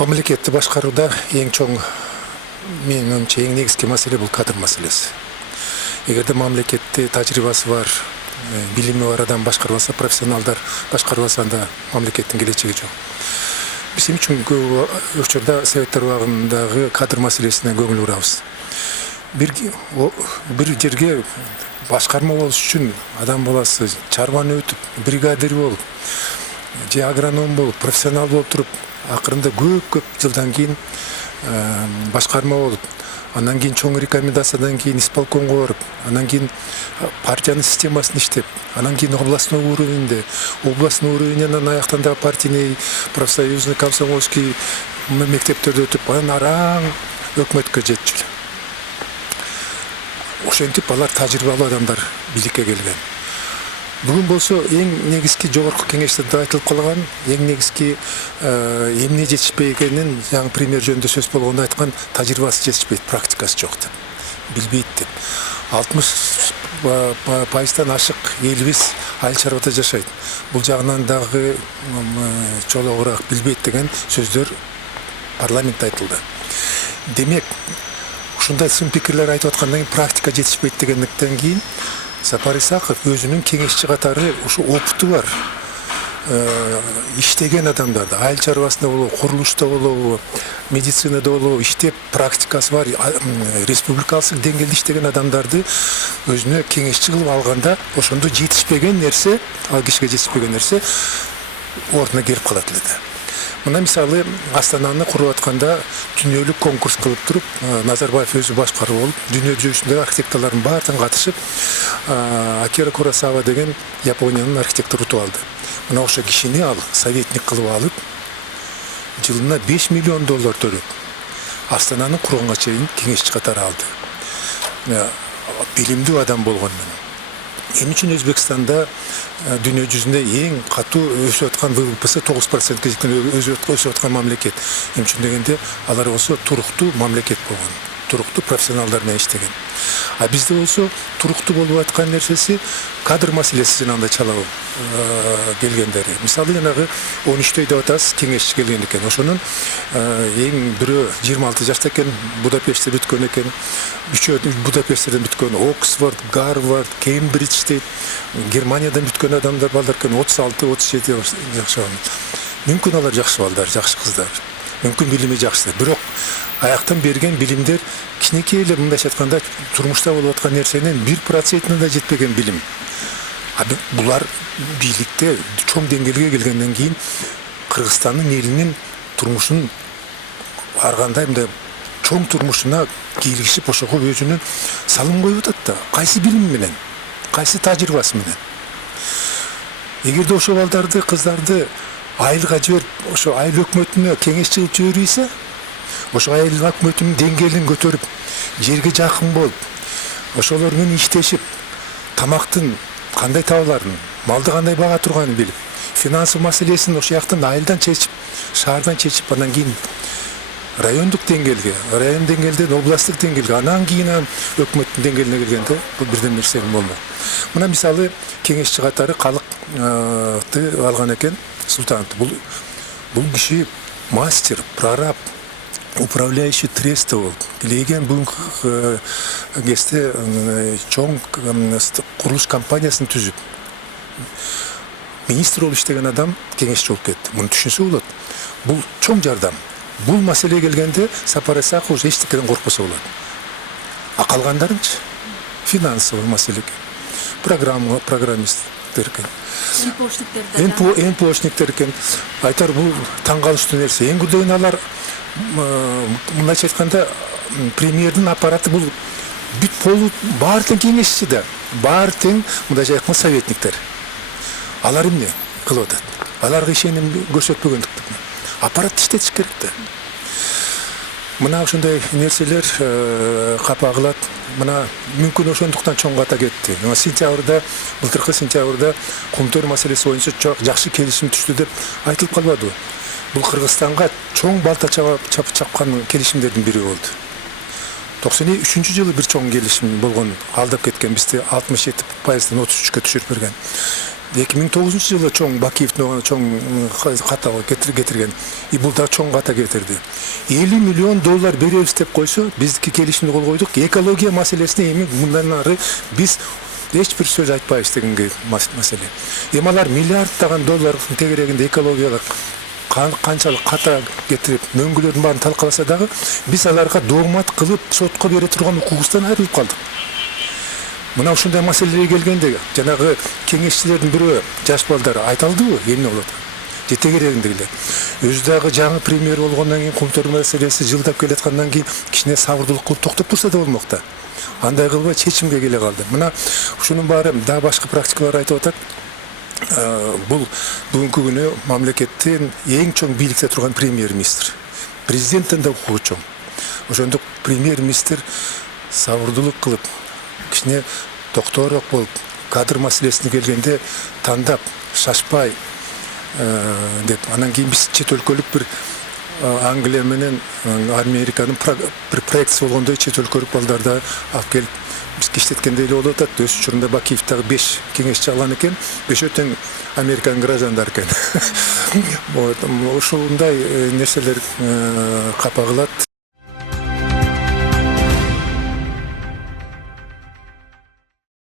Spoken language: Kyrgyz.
Мамлекетти башкарууда эң чоң, менин оюмча, эң негизги маселе бул кадр маселеси. Эгерде мамлекетте тажрыйбасы бар, билими бар адам башкарбаса, профессионалдар башкарбаса, анда мамлекеттин келечеги жок. Биз эмне үчүн көп учурда советтер убагындагы кадр маселесине көңүл бурабыз. Бир жерге башкарма болуш үчүн адам баласы чарбаны өтүп, бригадир болуп, же агроном болуп, профессионал болуп туруп, акырында көп жылдан кийин башкарма болуп, андан кийин чоң рекомендациядан кийин исполкомго барып, андан кийин партиянын системасын иштеп, андан кийин областной уровеньден аяктан партийный, профсоюзный, комсомольский мектептерди өтүп, анан араң өкмөткө жетчү. Ошентип алар тажрыйбалуу адамдар бийликке келген. Бүгүн болсо эң негизги жогорку кеңештерде айтылып калган, эң негизги эмне жетишпей экенин жаңы пример жөнүндө сөз болгондо айткан, тажрыйбасы жетишпейт, практикасы жок деп, билбейт деп. 60% ашык элибиз айыл чарбада жашайт. Бул жагынан дагы чоңойраак билбейт деген сөздөр парламентте айтылды. Демек, ушундай сын пикирлер айтып аткандан кийин практика жетишпейт дегендиктен кийин Сапар Исаков өзүнүн кеңешчи катары ушу опыту бар, иштеген адамдарды, айыл чарбасында болобу, курулушта болобу, медицинада болобу, иштеп практикасы бар, республикалык деңгээлде иштеген адамдарды өзүнө кеңешчи кылып алганда, ошондо жетишпеген нерсе, ал кишиге жетишпеген нерсе ордуна келип калат эле да. Мына мисалы Астананы куруп атканда дүйнөлүк конкурс кылып туруп, Назарбаев өзү башкарып болуп, дүйнө жүзүндөгү архитекторлордун баардыгын катышып, Акира Куросава деген Япониянын архитектору утуп алды. Мына ошо кишини ал советник кылып алып, жылына $5 миллион төлөп, Астананы курганга чейин кеңешчи катары алды. Билимдүү адам болгон менен. Эмне үчүн Өзбекстанда дүйнө жүзүндө эң катуу өсүп аткан ВВПсы 9% өсүп аткан мамлекет. Эмне үчүн дегенде, алар болсо туруктуу мамлекет болгон, туруктуу профессионалдар менен иштеген. А бизде болсо туруктуу болуп аткан нерсеси кадр маселеси жанагындай чалабы келгендери. Мисалы жанагы 13-төй деп атабыз, кеңешчи келген экен. Ошонун эң бирөө 26 жашта экен, Будапештте бүткөн экен. Үчөө Будапешттерден бүткөн, Оксфорд, Гарвард, Кембридж дейт, Германиядан бүткөн адамдар балдар экен, 36-37 жашаган. Мүмкүн алар жакшы балдар, жакшы кыздар. Мүмкүн билими жакшы, бирок аяктан берген билимдер кичинекей эле, мындайча айтканда, турмушта болуп аткан нерсенин 1%-на да жетпеген билим. Булар бийликте чоң деңгээлге келгенден кийин Кыргызстандын элинин турмушун ар кандай мындай чоң турмушуна кийлигишип, ошого өзүнүн салым коюп атат да. Кайсы билим менен, кайсы тажрыйбасы менен. Эгерде ошо балдарды, кыздарды айылга жиберип, ошо айыл өкмөтүнө кеңешчи кылып жиберийсе, ошо айыл өкмөтүнүн деңгээлин көтөрүп, жерге жакын болуп, ошолор менен иштешип, тамактын кандай табыларын, малды кандай бага турганын билип, финансовый маселесин ошо жактан айылдан чечип, шаардан чечип, андан кийин райондук деңгээлге, район деңгээлден областтык деңгээлге, анан кийин өкмөттүн деңгээлине келгенде бул бирден нерсе болмок. Мына мисалы кеңешчи катары калыкты алган экен Султанов. Бул киши мастер, прораб, управляющий треста болуп, келген бүгүнкү кезде чоң курулуш компаниясын түзүп, министр болуп иштеген адам кеңешчи болуп кетти. Муну түшүнсө болот. Бул чоң жардам. Бул маселе келгенде Сапар Исаков уже эчтекеден коркпосо болот. А калгандарынчы финансовый маселе, программисттер экен. НПОшниктер экен. Айтар бул таң калыштуу нерсе. Эң күрдөйүн алар, мындайча айтканда, премьердин аппараты бул бүт болуп, баары тең кеңешчи да, баары тең мындайча айтканда советниктер. Алар эмне кылып атат? Аларга ишеним көрсөтпөгөндүктөн. Аппарат иштетиш керек да. Мына ошондой нерселер капа кылат. Мына мүмкүн ошондуктан чоң ката кетти. Сентябрда, былтыркы сентябрда Кумтөр маселеси боюнча жакшы келишим түштү деп айтылып калбадыбы? Бул Кыргызстанга чоң балта чапкан келишимдердин бири болду. 93-жылы бир чоң келишим болгон, алдап кеткен, бизди 67%-дан 33-кө түшүрүп берген. 2009 жылы чоң Бакиевдин оған чоң ката кетирген. И бул да чоң ката кетирди. 50 миллион доллар беребиз деп койсо, биздики келишимди кол койдук. Экология маселесине эми мындан ары биз эч бир сөз айтпайбыз дегенге маселе. Эми алар миллиарддаган доллардын тегерегинде экологияга канчалык ката кетирип, мөңгүлөрдүн баарын талкаласа дагы, биз аларга догмат кылып сотко бере турган укугубуздан айрылып калдык. Мына ушундай маселелерге келгенде, жанагы кеңешчилердин бирөө жаш балдар айта алдыбы, эмне болот? Жете керегинде эле. Өзү дагы жаңы премьер болгондон кийин кумтөр маселеси жылдап келаткандан кийин кичине сабырдуулук кылып токтоп турса да болмок да. Андай кылбай чечимге келе калды. Мына ушунун баары да башка практикалар айтып атат. Бул бүгүнкү күнү мамлекеттин эң чоң бийликте турган премьер-министр. Президенттен да укугу чоң. Ошондук премьер-министр сабырдуулук кылып, кичине токтоорок болуп, кадр маселесине келгенде тандап, шашпай деп, анан кийин биз чет өлкөлүк бир Англия менен Американын бир проектиси болгондой чет өлкөлүк балдарды алып келип бизге иштеткенде эле болуп атат. Өз учурунда Бакиевдагы 5 кеңешчи алган экен, 5 тең Американын граждандар экен. Ушундай нерселер капа кылат.